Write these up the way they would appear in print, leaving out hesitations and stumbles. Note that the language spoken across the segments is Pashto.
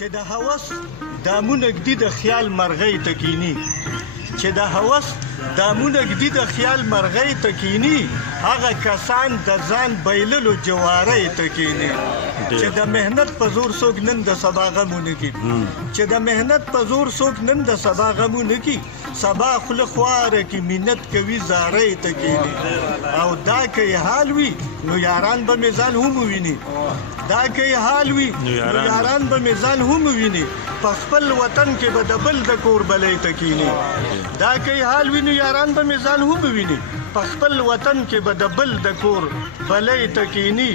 چې د هوس دامونه ږدي د خیال مرغۍ ته کیني چې د هوس دامونه ږدي د خیال مرغۍ ته کیني هغه کسان د ځان بایللو جوارۍ ته کیني چې د مهنت په زور څوک نن د سبا غمونه کوي چې د مهنت په زور څوک نن د سبا غمونه کوي سبا خوله خواره کې منت کوي زارۍ ته کیني او دا که حال وي نو یاران به مې ځان هم وویني دا که حال وي نو یاران به مې ځان هم وویني په خپل وطن کې به د بل د کور بلۍ ته کیني دا که حال وي نو یاران به مې ځان هم وویني په خپل وطن کې به د بل د کور بلۍ ته کیني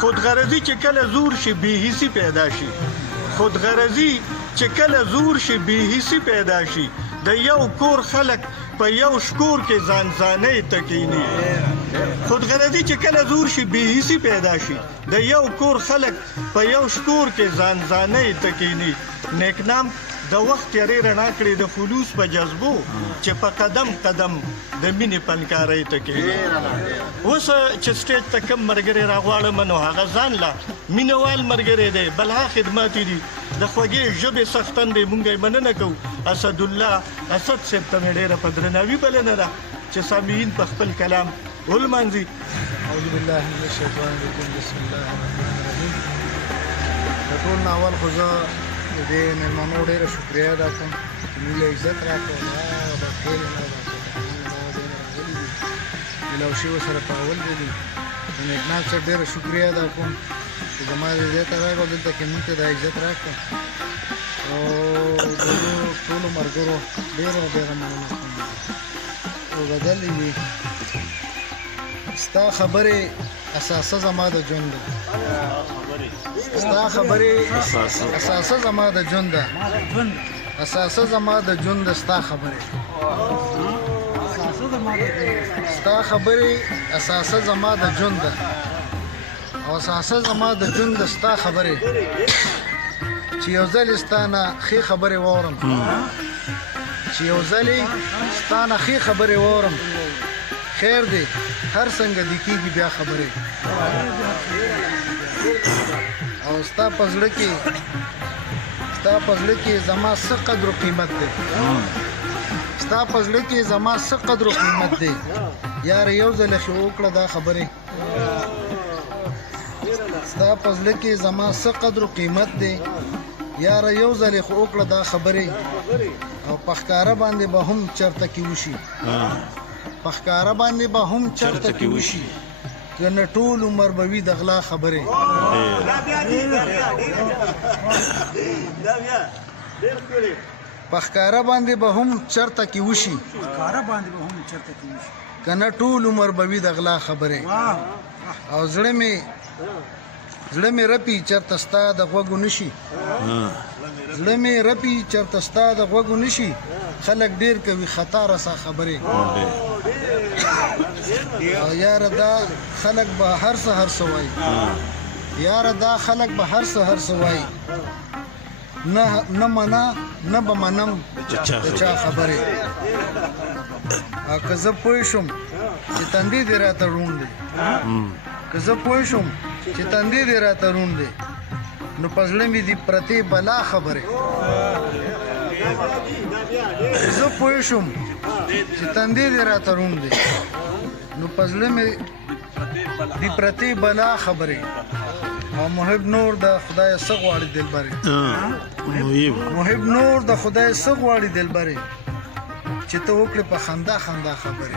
خودغرضي چې کله زور شي بې حسي پیدا شي خودغرضي چې کله زور شي بې حسي پیدا شي د یو کور خلک په یو شکور کې ځانځانۍ ته کیني خودغرضي چې کله زور شي بې حسي پیدا شي د یو کور خلک په یو شکور کې ځانځانۍ ته کینی نیکنام د وخت تیارې رڼا کړې د خلوص په جذبو چې په قدم قدم د مینې فنکارۍ ته کینی اوس چې سټیج ته کم ملګری راغواړم نو هغه ځان لا مینهوال ملګری دی بلها خدمات دي د خوږې ژبې څښتن دی مونږ یې مننه کوو اسدالله اسد صاحب ته مې ډېره په درناوي بلنه ده چې سامعین په خپل کلام ولمانځي اعوذ بالله من الشیطان الرجیم بسم الله الرحمن الرحیم د ټول نه اول خو زه د دې مېلمنو ډېره شکریه ادا کوم چې موږ له عزت راکړو د ټول نه ملاوشي ورسره په اول دی د نیکنام صاحب ډېره شکریه ادا کوم چې زما د عزت راکړو دلته کې موږ ته د عزت راکړو او د ټولو ملګرو ډېره مننه کوم او بدلې وي ستا خبرې اساسه زما د ژوند ده ستا خبرې اساسه زما د ژوند ده اساسه زما د ژوند ده ستا خبرې ستا خبرې اساسه زما د ژوند ده او اساسه زما د ژوند ده ستا خبرې چې یو ځل ستا نه ښې خبرې واورم چې یو ځل ستا نه ښې خبرې واورم خیر دی هر څنګه د کېږي بیا خبرې او ستا په زړه کې زما څه قدر و قیمت دی ستا په زړه کې زما څه قدر و قیمت دی یاره یو ځله خو وکړه دا خبرې ستا په زړه کې زما څه قدر و قیمت دی یاره یو ځله خو وکړه دا خبرې او په ښکاره باندې به هم چرته کې وشي په ښکاره باندې به هم چرته کې وشي که نه ټول عمر به وي د غلا خبرې په ښکاره باندې به هم چرته کې وشي که نه ټول عمر به وي د غلا خبرې او زړه مې رپي چرته ستا د غوږو نشي زړه مې رپي چرته ستا د غوږو نشي خلک ډېر کوي خطا رسا خبرې او یاره دا خلک به هر څه وایي یاره دا خلک به هر څه وایي نه منه نه به منم د چا خبرې او که زه پوه شم چې تندی دې راته روڼ دی که زه پوه شم چې تندی دې راته روڼ دی نو په زړه مې دي پرتې بلا خبرې زه پوه شم چې تندی دې راته روڼ دی نو په زړه مې دي پرتې بلا خبرې او محب نور د خدای څه غواړي دلبرې محب نور د خدای څه غواړي دلبرې چې ته وکړې په خندا خبرې